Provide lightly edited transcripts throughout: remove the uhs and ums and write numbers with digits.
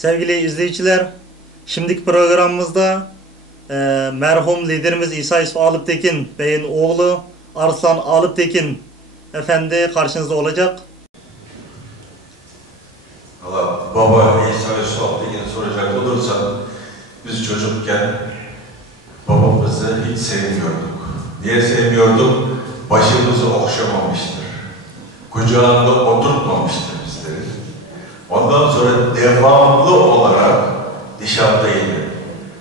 Sevgili izleyiciler, şimdiki programımızda merhum liderimiz İsa Yusuf Alıptekin Bey'in oğlu Arslan Alıptekin Efendi karşınızda olacak. Valla baba İsa Yusuf Alıptekin'i soracak olursa biz çocukken babamızı hiç sevmiyorduk. Niye sevmiyorduk? Başımızı okşamamıştır. Kucağında oturtmamıştır bizleri. Ondan sonra devamlı olarak dışarıdaydı.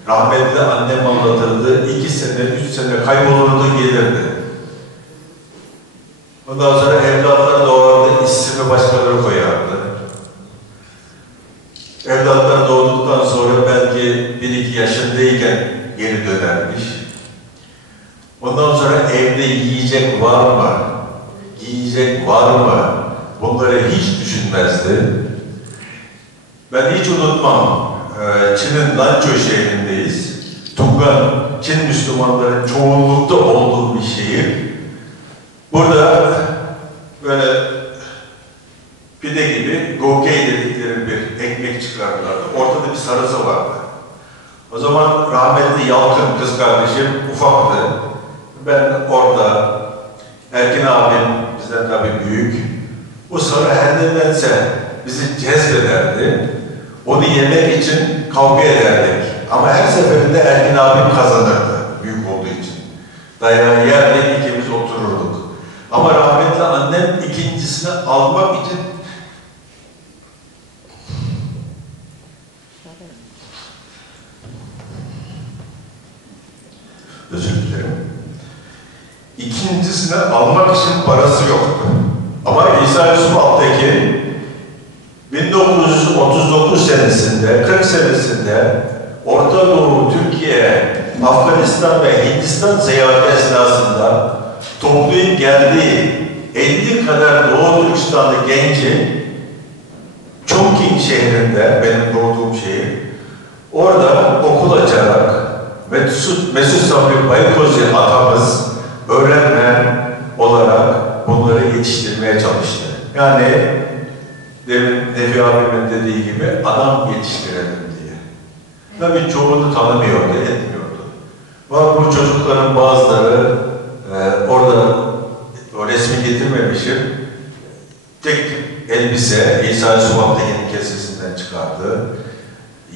Rahmetli annem anlatırdı. 2 sene, 3 sene kaybolurdu, gelirdi. Ondan sonra evlatlar doğardı, ismini başkaları koyardı. Evlatlar doğduktan sonra belki 1-2 yaşındayken geri dönermiş. Ondan sonra evde yiyecek var mı? Giyecek var mı? Bunları hiç düşünmezdi. Ben hiç unutmam. Çin'in Lanzhou şehrindeyiz. Tungan, Çin Müslümanların çoğunlukta olduğu bir şehir. Burada böyle pide gibi gokey dedikleri bir ekmek çıkardılardı. Ortada bir sarısı vardı. O zaman rahmetli Yalkın kız kardeşim ufaktı. Ben orada, Erkin abim bizden tabii büyük. O sarı her nedense bizi cezbederdi. Onu yemek için kavga ederdik. Ama her seferinde Erkin abim kazanırdı, büyük olduğu için. Dayağı yerdik, ikimiz otururduk. Ama rahmetli annem ikincisini almak için özür dilerim. İkincisini almak için parası yoktu. Ama İsa Yusuf Alıptekin 1939 senesinde, 40 senesinde Orta Doğu, Türkiye, Afganistan ve Hindistan seyahati esnasında toplayıp geldiği 50 kadar Doğu Türkistanlı genci Chongqing şehrinde, benim doğduğum şehir, orada okul açarak Mesut Sabri Baykozi atamız öğretmen olarak bunları yetiştirmeye çalıştı. Yani demin Nefi abimin dediği gibi adam yetiştirelim diye. Tabii çoğunu tanımıyordu, etmiyordu. Bu çocukların bazıları orada o resmi getirmemişim. Tek elbise İsa Yusuf Alıptekin'in kesesinden çıkardı.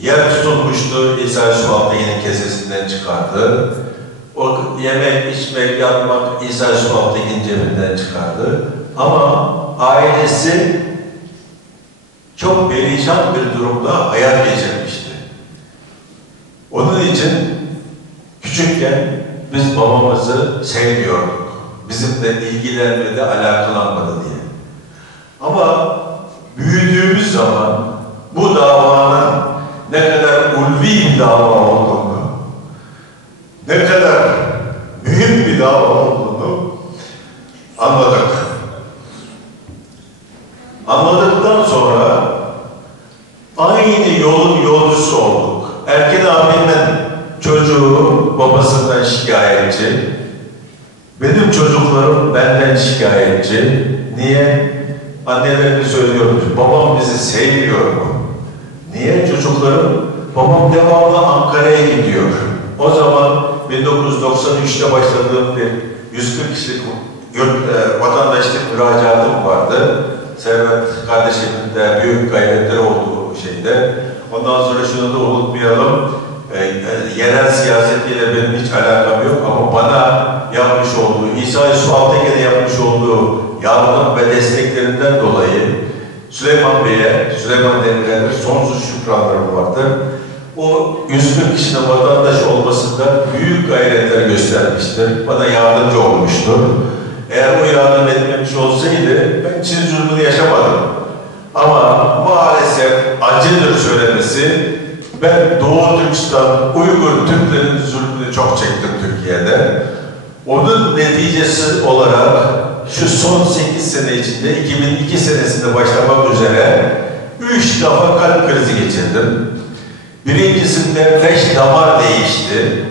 Yer tutulmuştu, İsa Yusuf Alıptekin'in kesesinden çıkardı. O yemek, içmek, yatmak İsa Yusuf Alıptekin cebinden çıkardı. Ama ailesi çok perişan bir durumda hayat geçirmişti. Onun için küçükken biz babamızı sevmiyorduk. Bizimle ilgilenmedi, alakalanmadı diye. Ama büyüdüğümüz zaman bu davanın ne kadar ulvi bir dava olduğunu, ne kadar mühim bir dava olduğunu anladık. Anladıktan sonra aynı yolun yolcusu olduk. Erkin abimin çocuğu babasından şikayetçi, benim çocuklarım benden şikayetçi. Niye? Annelerine söylüyormuş, babam bizi sevmiyor mu? Niye çocuklarım? Babam devamlı Ankara'ya gidiyor. O zaman 1993'te başladığım bir 140 kişilik vatandaşlık müracaatım vardı. Servet kardeşimin de büyük gayretleri olduğu şeyde. Ondan sonra şunu da unutmayalım. Yerel siyasetiyle benim hiç alakam yok ama bana yapmış olduğu, İsa Yusuf Alıptekin'e yapmış olduğu yardım ve desteklerinden dolayı Süleyman Bey'e, Süleyman Demirel'e sonsuz şükranlarım vardır. O 140 kişinin vatandaş olmasında büyük gayretler göstermiştir. Bana yardımcı olmuştur. Eğer o yardım etmemiş olsaydı ben Çin zulmünü yaşamadım. Ama maalesef acıdır söylemesi, ben Doğu Türkistan, Uygur Türklerin zulmünü çok çektim Türkiye'de. Onun neticesi olarak şu son 8 sene içinde, 2002 senesinde başlamak üzere 3 defa kalp krizi geçirdim. Birincisinde 5 damar değişti.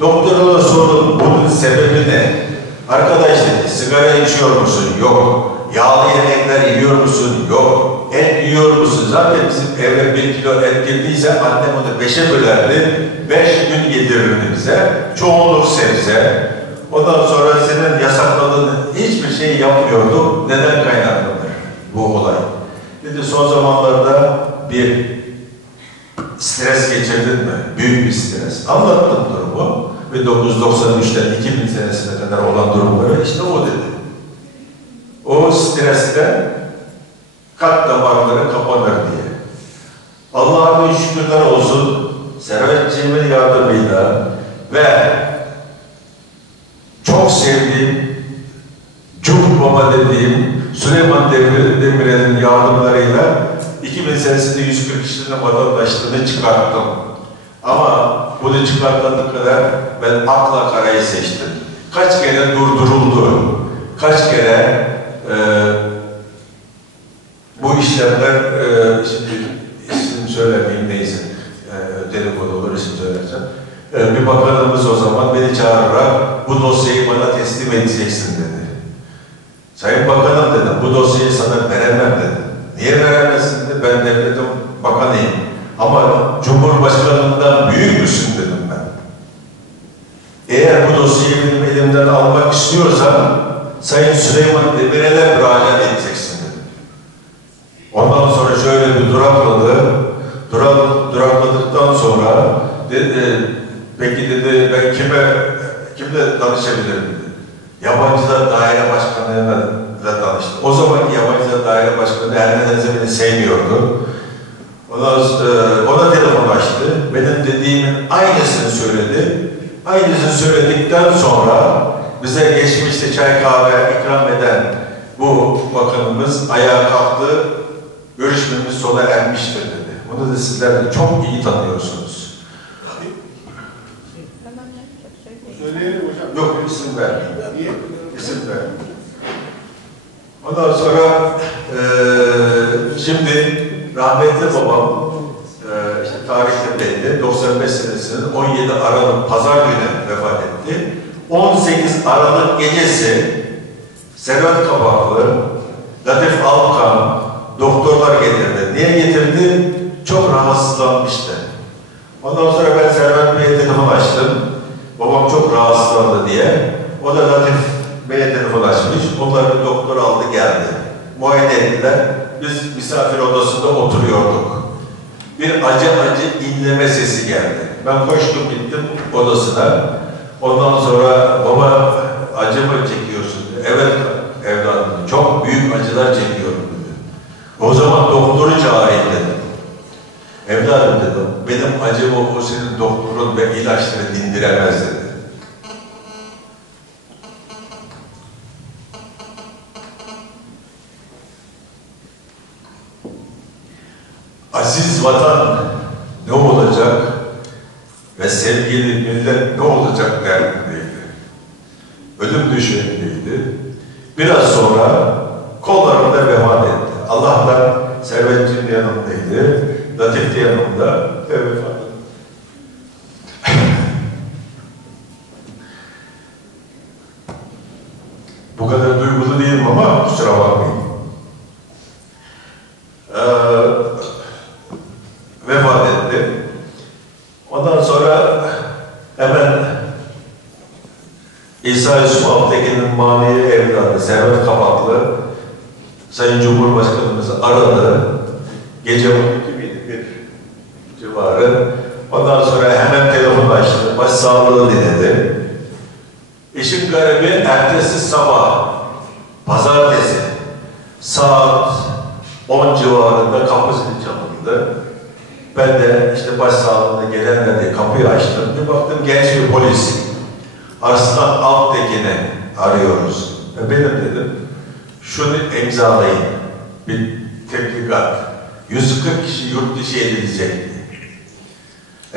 Doktorlara sordum, bunun sebebi ne? Arkadaş dedi, sigara içiyor musun? Yok. Yağlı yemekler yiyor musun? Yok. Et yiyor musun? Zaten bizim eve 1 kilo et girdiyse annem onu 5'e bölerdi. 5 gün yedirirdi bize. Çoğunluk sebze. Ondan sonra senin yasakladığın hiçbir şey yapmıyorduk. Neden kaynaklanır bu olay? Dedi son zamanlarda bir stres geçirdin mi? Büyük bir stres. Anlattım durumu. 1993'ten 2000 senesine kadar olan durumları işte o dedi. O streste kalp damarları kapanır diye. Allah'a bin şükürler olsun Servetciğimin yardımıyla ve çok sevdiğim Cumhur Baba dediğim Süleyman Demirel'in yardımlarıyla 2000 senesinde 140 kişinin vatandaşlığını çıkarttım. Ama bunu çıkartana kadar ben akla karayı seçtim. Kaç kere durduruldu, kaç kere bu işlemler, şimdi isim söylemeyeyim neyse, dedikodu olur isim söylersem. Bir bakanımız o zaman beni çağırarak bu dosyayı bana teslim edeceksin dedi. Sayın Bakanım dedim, bu dosyayı sana veremem dedim. Niye veremezsin dedi, ben devletin bakanıyım. Ama Cumhurbaşkanı'ndan büyük müsün dedim ben. Eğer bu dosyayı benim elimden almak istiyorsan Sayın Süleyman Demirel'e müracaat edeceksin dedim. Ondan sonra şöyle bir durakladı. Durakladıktan sonra dedi, peki dedi ben kimle danışabilirim dedi. Yabancılar Daire Başkanı'yla danıştı. O zamanki Yabancılar Daire Başkanı Ermenez'e beni sevmiyordu. Ona telefon açtı. Benim dediğimin aynısını söyledi. Aynısını söyledikten sonra bize geçmişte çay kahve ikram eden bu bakanımız ayağa kalktı. Görüşmemiz sona ermiştir dedi. Bunu da sizler de çok iyi tanıyorsunuz. Söyleyelim hocam. Yok isim vermeyeyim. Niye? İsim vermeyeyim. Ondan sonra şimdi rahmetli babam işte tarihte belli 95 senesinin 17 Aralık Pazar günü vefat etti. 18 Aralık gecesi Servet Kabaklı, Latif Alkan doktorlar getirdi. Niye getirdi? Çok rahatsızlanmıştı. Ondan sonra ben Servet Bey'e telefon açtım. Babam çok rahatsızlandı diye. O da Latif Bey'e telefon açmış. Onları doktor aldı geldi. Muayene ettiler. Biz misafir odasında oturuyorduk. Bir acı inleme sesi geldi. Ben koştum gittim odasına. Ondan sonra baba acı mı çekiyorsun dedi. Evet evladım çok büyük acılar çekiyorum dedi. O zaman doktoru çağırayım dedim. Evladım dedim benim acımı o senin doktorun ve ilaçları dindiremez dedi. Aziz vatan ne olacak ve sevgili millet ne olacak derdindeydi. Ölüm düşlerindeydi. Biraz sonra kollarında vefat etti. Allah'tan Servetciğim yanımdaydı. Latif de yanımda ve vefat etti. Bu kadar duygulu değilim ama kusura bakmayın. Vefat etti. Ondan sonra hemen İsa Yusuf Altekin'in manevi evladı Servet Kabaklı Sayın Cumhurbaşkanımızı aradı. Gece 12 miydi? Bir civarı. Ondan sonra hemen telefon açtı. Başsağlığı dinledi. İşin garibi ertesi sabah pazartesi saat 10 civarında kapı zili çalındı. Ben de işte başsağlığında gelenler diye kapıyı açtım. Bir baktım genç bir polis. Arslan Altekin'i arıyoruz. Benim dedim. Şunu imzalayın. Bir tebligat. 140 kişi yurt dışı edilecekti.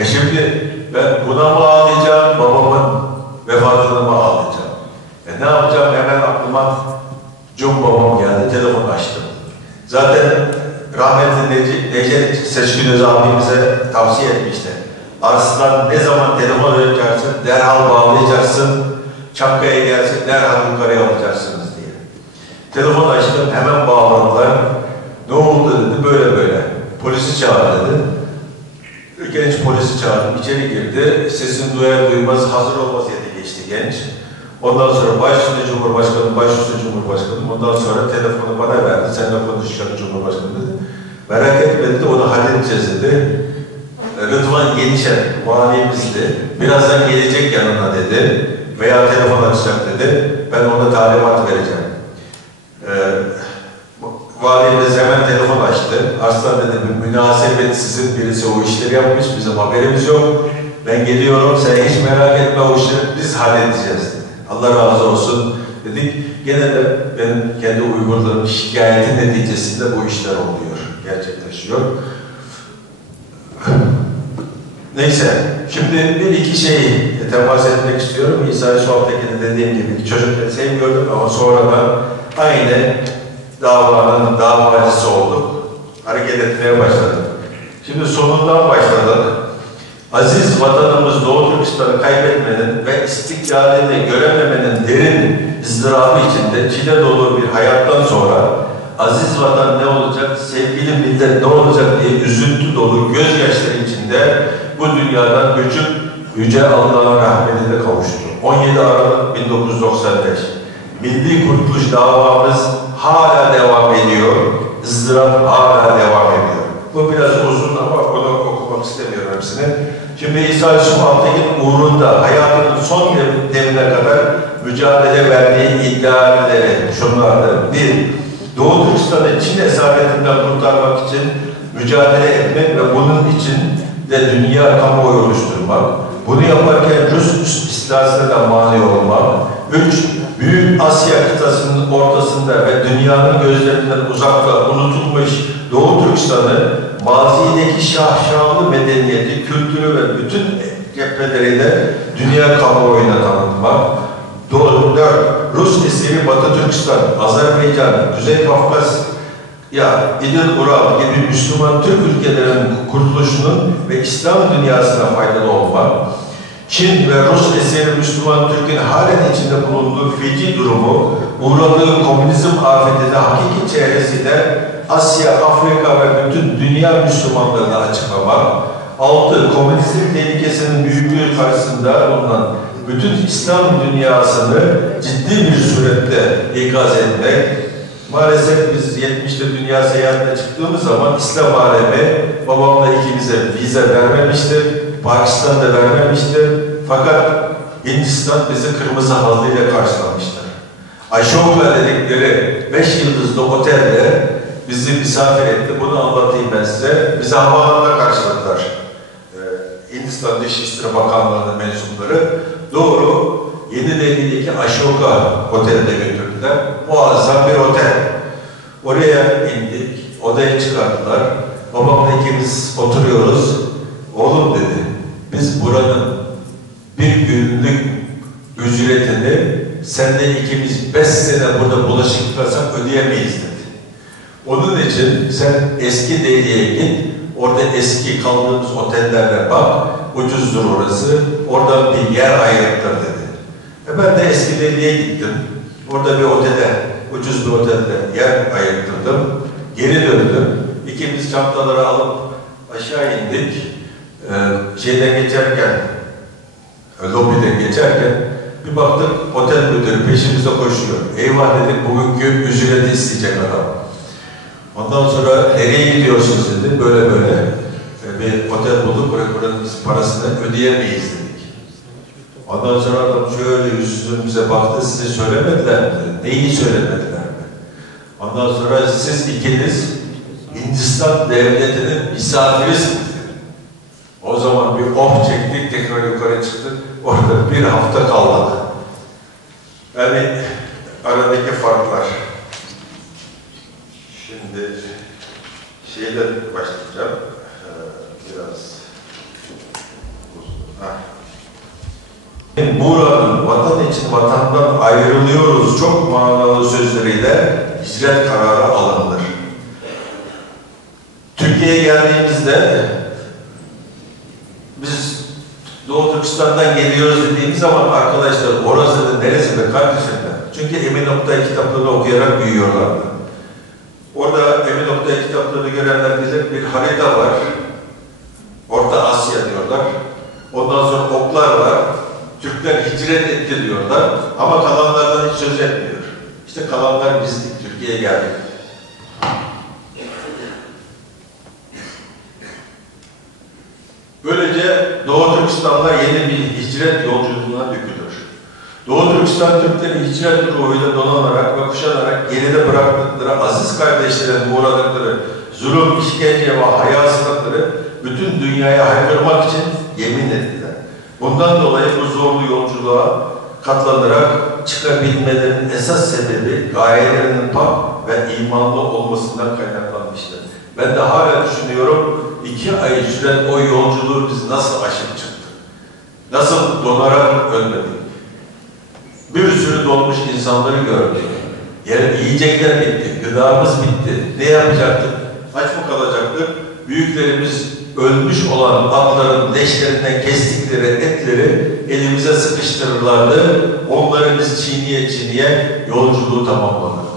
Şimdi ben buna mı ağlayacağım, babamın vefatını mı ağlayacağım? Ne yapacağım? Hemen aklıma babam geldi. Telefon açtım. Zaten rahmetli Necdet Seçkin abimize tavsiye etmişti. Arslan ne zaman telefon edeceksin, derhal bağlayacaksın, Çankaya gelsin, derhal yukarıya alacaksınız diye. Telefon açtım, hemen bağlandılar. Ne oldu dedi, böyle böyle. Polisi çağır dedi. Genç polisi çağırdım, içeri girdi. Sesini duyar duymaz hazır olmaz yedi geçti genç. Ondan sonra baş üstüne Cumhurbaşkanım, baş üstüne Cumhurbaşkanım. Ondan sonra telefonu bana verdi. Seninle konuşacağım Cumhurbaşkanım dedi. Merak etme dedi, onu halledeceğiz dedi. Rıdvan Genişer valimizdi. Birazdan gelecek yanına dedi. Veya telefon açacak dedi. Ben ona talimat vereceğim. Valimiz hemen telefon açtı. Arslan dedi, bir münasebetsizin birisi o işleri yapmış, bizim haberimiz yok. Ben geliyorum, sen hiç merak etme o işleri biz halledeceğiz dedi. Allah razı olsun dedik. Gene de benim kendi Uygurlarımın şikayeti neticesinde bu işler oluyor, gerçekleşiyor. Neyse, şimdi bir iki şeyi temas etmek istiyorum. İsa Şuab'dakini dediğim gibi çocukları sevmiyordum ama sonradan aynı davanın davacısı olduk. Hareket etmeye başladık. Şimdi sonundan başladık. Aziz vatanımız Doğu Türkistan'ı kaybetmenin ve istiklalini görememenin derin ızdırabı içinde çile dolu bir hayattan sonra aziz vatan ne olacak, sevgili millet ne olacak diye üzüntü dolu gözyaşları içinde bu dünyadan göçüp Yüce Allah'ın rahmetine kavuştu. 17 Aralık 1995. Milli kurtuluş davamız hala devam ediyor. ızdırap hala devam ediyor. Bu biraz uzun ama onu okumak istemiyorum hepsini. Şimdi İsa Yusuf Altekin uğrunda hayatının son devrine kadar mücadele verdiği iddiaları şunlardı. Bir, Doğu Türkistan'ı Çin esaretinden kurtarmak için mücadele etmek ve bunun için de dünya kamuoyu oluşturmak. Bunu yaparken Rus istilasına da mani olmak. Üç, Büyük Asya kıtasının ortasında ve dünyanın gözlerinden uzakta unutulmuş Doğu Türkistan'ı mazideki şahşalı medeniyeti, kültürü ve bütün cepheleriyle dünya kamuoyuna tanıtmak. 4. Rus esiri Batı Türkistan, Azerbaycan, Kuzey Kafkasya, İdil-Ural gibi Müslüman Türk ülkelerinin kuruluşunun ve İslam dünyasına faydalı olmak. Çin ve Rus eseri Müslüman Türk'ün halen içinde bulunduğu feci durumu, uğradığı komünizm afetinde hakiki çehresiyle Asya, Afrika ve bütün dünya Müslümanlarını açıklamak. 6. Komünizm tehlikesinin büyüklüğü karşısında bulunan bütün İslam dünyasını ciddi bir surette ikaz etmek. Maalesef biz 70'te dünya seyahatine çıktığımız zaman İslam alemi babamla ikimize vize vermemiştir. Pakistan da vermemiştir. Fakat Hindistan bizi kırmızı halıyla karşılamıştır. Ashoka dedikleri 5 yıldızlı otelde bizi misafir etti. Bunu anlatayım ben size. Bizi havaalanında karşıladılar. Hindistan Dışişleri Bakanlığı'nın mensupları. Doğru Yeni Delhi'deki Ashoka Oteli'ne götürdüler. Muazzam bir otel. Oraya indik. Odaya çıkarttılar. Babamla ikimiz oturuyoruz. Oğlum dedi, biz buranın bir günlük ücretini senle ikimiz 5 sene burada bulaşık yıkasak ödeyemeyiz dedi. Onun için sen eski Delhi'ye git, orada eski kaldığımız otellerle bak, ucuzdur orası, oradan bir yer ayırttır dedi. Ben de eski Delhi'ye gittim, orada bir otelde, ucuz bir otelde yer ayırttırdım, geri döndüm, ikimiz çantaları alıp aşağı indik. Şeyden geçerken, lobiden geçerken bir baktık otel müdürü peşimizde koşuyor. Eyvah dedik bugünkü ücreti isteyecek adam. Ondan sonra nereye gidiyorsunuz dedi. Böyle bir otel bulduk. Buranın parasını ödeyemeyiz dedik. Ondan sonra adam şöyle yüzümüze baktı. Size söylemediler mi? Neyi söylemediler mi? Ondan sonra siz ikiniz Hindistan devletinin misafirisiniz. O zaman bir oh çektik, tekrar yukarı çıktık, orada bir hafta kaldık. Yani aradaki farklar. Şimdi şeyden başlayacağım. Biraz Buranın vatan için vatandan ayrılıyoruz çok manalı sözleriyle hicret kararı alınır. Türkiye'ye geldiğimizde biz Doğu Türkistan'dan geliyoruz dediğimiz zaman arkadaşlar orası da neresi be kardeşim? Çünkü Emin Oktay kitaplarını okuyarak büyüyorlardı. Orada Emin Oktay kitaplarını görenler bilir, bir harita var. Orta Asya diyorlar. Ondan sonra oklar var. Türkler hicret etti diyorlar. Ama kalanlardan hiç söz etmiyor. İşte kalanlar bizdik, Türkiye'ye geldik. Böylece Doğu Türkistan'da yeni bir hicret yolculuğuna dökülür. Doğu Türkistan Türkleri hicret ruhuyla donanarak ve kuşanarak geride bıraktıkları, aziz kardeşlerin uğradıkları zulüm, işkence ve hayasızlıkları bütün dünyaya haykırmak için yemin ettiler. Bundan dolayı bu zorlu yolculuğa katlanarak çıkabilmelerinin esas sebebi gayelerinin pak ve imanlı olmasından kaynaklanmıştır. Ben de hala düşünüyorum, 2 ay süren o yolculuğu biz nasıl aşıp çıktık? Nasıl donarak ölmedik? Bir sürü donmuş insanları gördük. Yiyecekler bitti, gıdamız bitti. Ne yapacaktık? Aç mı kalacaktık? Büyüklerimiz ölmüş olan atların leşlerinden kestikleri etleri elimize sıkıştırırlardı. Onları biz çiğniye çiğniye yolculuğu tamamladık.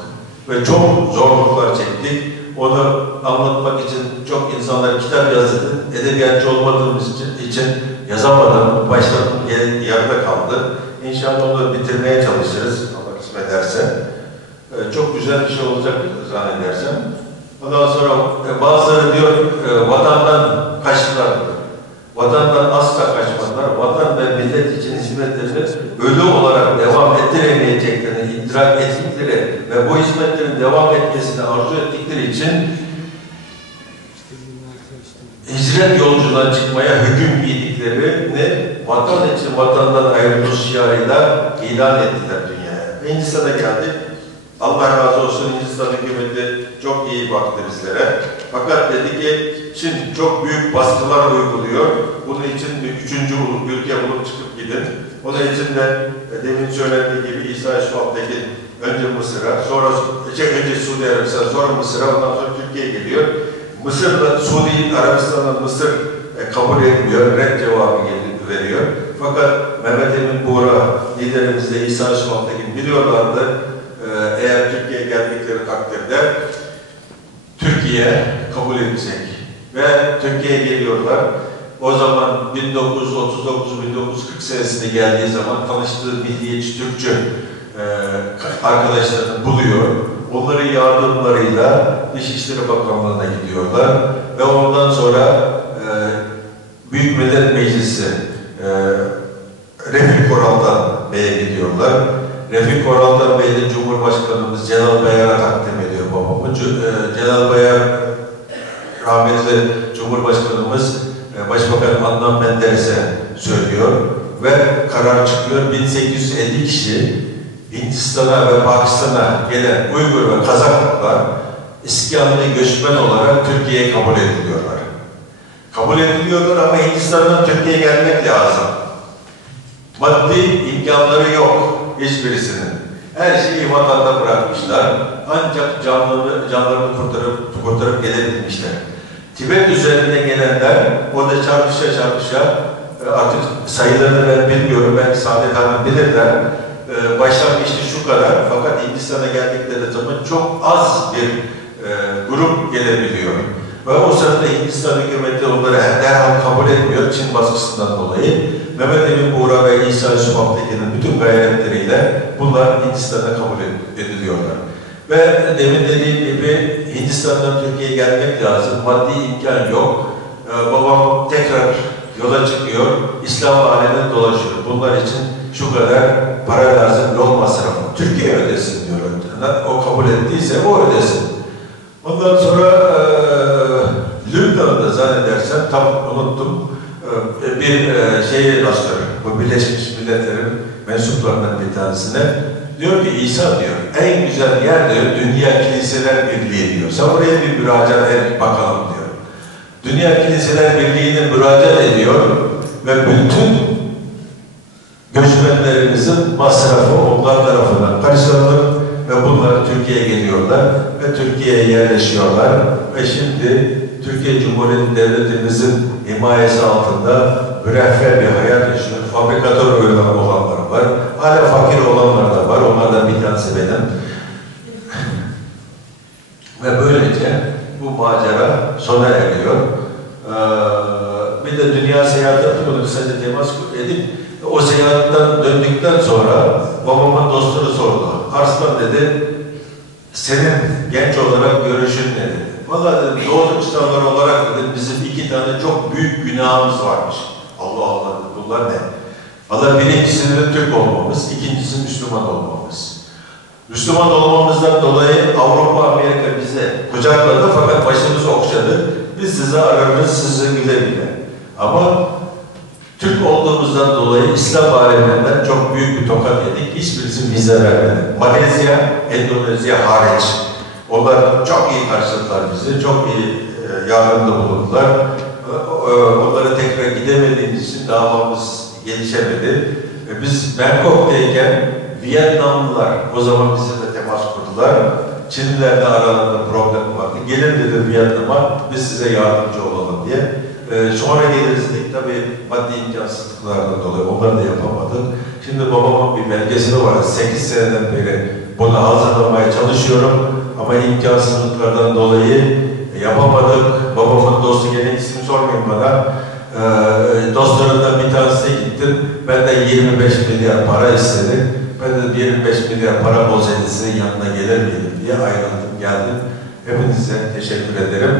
Ve çok zorluklar çektik. Onu anlatmak için çok insanlar kitap yazdı. Edebiyatçı olmadığımız için yazamadım. Başladım, yarıda kaldı. İnşallah onu bitirmeye çalışırız. Allah kısmet ederse. Çok güzel bir şey olacak zannedersem. Ondan sonra bazıları diyor vatandan kaçtılar. Vatandan asla kaçmadılar. Vatan ve millet için hizmetlerini ölü olarak devam ettiremeyeceklerini idrak ettikleri ve bu hizmetlerin devam etmesini arzu ettikleri için hicret yolculuğuna çıkmaya hüküm giydiklerini vatan için vatandan ayrılmış şiarıyla ilan ettiler dünyaya. Hindistan'a geldik. Allah razı olsun, Hindistan hükümeti çok iyi baktı bizlere. Fakat dedi ki, Çin çok büyük baskılar uyguluyor. Bunun için bir 3. ülke bulup çıkıp gidin. Onun için de demin söylediği gibi İsa Şuab'daki önce Mısır'a, sonra önce Suudi Arabistan, sonra Mısır'a, ondan sonra Türkiye'ye geliyor. Mısır'la Suudi Arabistan'la Mısır kabul etmiyor, red cevabı veriyor. Fakat Mehmet Emin Buğra liderimiz de İsa Şuab'daki biliyorlardı. Eğer Türkiye'ye geldikleri takdirde Türkiye kabul edecek ve Türkiye'ye geliyorlar. O zaman 1939-1940 senesinde geldiği zaman tanıştığı milliyetçi Türkçü arkadaşlarını buluyor. Onların yardımlarıyla Dışişleri Bakanlığı'na gidiyorlar ve ondan sonra Büyük Millet Meclisi Refik Koral'dan Bey'e gidiyorlar. Refik Koral'dan Bey de Cumhurbaşkanımız Celal Bayar'a takdim ediyor babamı. Celal Bayar rahmetli Cumhurbaşkanımız Başbakan Adnan Menderes'e söylüyor ve karar çıkıyor. 1850 kişi Hindistan'a ve Pakistan'a gelen Uygur ve Kazaklar İskamlı göçmen olarak Türkiye'ye kabul ediliyorlar. Kabul ediliyorlar ama Hindistan'dan Türkiye'ye gelmek lazım. Maddi imkanları yok hiçbirisinin. Her şeyi vatanda bırakmışlar. Ancak canlarını kurtarıp gelebilmişler. Tibet üzerine gelenler orada çarpışa artık sayılarını ben bilmiyorum, belki Saadet Hanım bilirler. Başlangıçta şu kadar, fakat Hindistan'a geldikleri zaman çok az bir grup gelebiliyor. Ve o sırada Hindistan hükümeti onları derhal kabul etmiyor Çin baskısından dolayı. Mehmet Emin Buğra ve İsa Şuab'dakinin bütün gayretleriyle bunlar Hindistan'a kabul ediliyorlar. Ve demin dediğim gibi Hindistan'dan Türkiye'ye gelmek lazım. Maddi imkan yok. Babam tekrar yola çıkıyor. İslam aleminde dolaşıyor. Bunlar için şu kadar para lazım, yol masrafı. Türkiye ödesin diyorlar. O kabul ettiyse o ödesin. Ondan sonra Lübnan'da zannedersem tam unuttum bir şeye rastlıyorum. Bu Birleşmiş Milletler'in mensuplarından bir tanesine. Diyor ki İsa diyor en güzel yer diyor Dünya Kiliseler Birliği diyor. Sen oraya bir müracaat et bakalım diyor. Dünya Kiliseler Birliği'ne müracaat ediyor ve bütün göçmenlerimizin masrafı onlar tarafından karşılanır ve bunlar Türkiye'ye geliyorlar ve Türkiye'ye yerleşiyorlar ve şimdi Türkiye Cumhuriyeti Devletimizin himayesi altında müreffeh bir hayat yaşıyor. Fabrikatör olanlar var. Hala fakir olanlar da var. Onlardan bir tanesi sonra babamın dostunu sordu. Arslan dedi, senin genç olarak görüşün ne dedi. Vallahi dedim, Doğu Türkistanlar olarak dedim, bizim 2 tane çok büyük günahımız varmış. Allah Allah, bunlar ne? Allah birincisi de Türk olmamız, ikincisi Müslüman olmamız. Müslüman olmamızdan dolayı Avrupa, Amerika bize kucakladı fakat başımızı okşadı. Biz sizi ararız, sizi güle güle. Ama Türk olduğumuzdan dolayı İslam aleminden çok büyük bir tokat yedik. Hiçbirisi vize vermedi. Malezya, Endonezya hariç. Onlar çok iyi karşıladılar bizi, çok iyi yardımda bulundular. Onlara tekrar gidemediğimiz için davamız gelişemedi. Biz Bangkok'tayken Vietnamlılar o zaman bizimle temas kurdular. Çinlilerle aralarında problem vardı. Gelin dedi Vietnam'a, biz size yardımcı olalım diye. Sonra geliriz dedik. Tabii maddi imkansızlıklardan dolayı onları da yapamadık. Şimdi babamın bir belgeseli var. 8 seneden beri bunu hazırlamaya çalışıyorum. Ama imkansızlıklardan dolayı yapamadık. Babamın dostu, gene ismini sormayın bana. Dostlarından bir tanesine gittim. Benden 25 milyar para istedi. Ben de 25 milyar para bozendisinin yanına gelir miydim diye ayrıldım, geldim. Hepinize teşekkür ederim.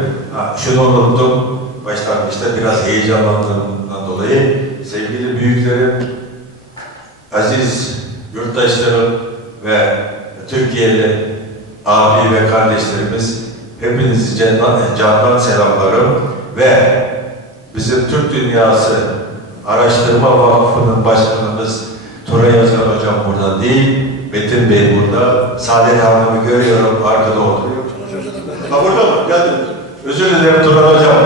Şunu unuttum. Başlangıçta biraz heyecanlandığımdan dolayı sevgili büyüklerim, aziz yurttaşlarım ve Türkiye'li abi ve kardeşlerimiz, hepinizi candan selamlarım ve bizim Türk Dünyası Araştırma Vakfı'nın başkanımız Turay Özkan Hocam burada değil, Metin Bey burada, Saadet Hanım'ı görüyorum, arkada oturuyor. Ha burada mı? Geldim. Özür dilerim Turay Hocam.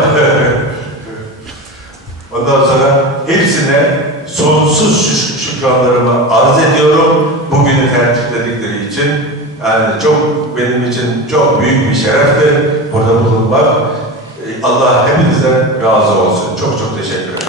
Ondan sonra hepsine sonsuz şükranlarımı arz ediyorum. Bugünü tercihledikleri için. Yani benim için çok büyük bir şerefti burada bulunmak. Allah hepinizden razı olsun. Çok çok teşekkür ederim.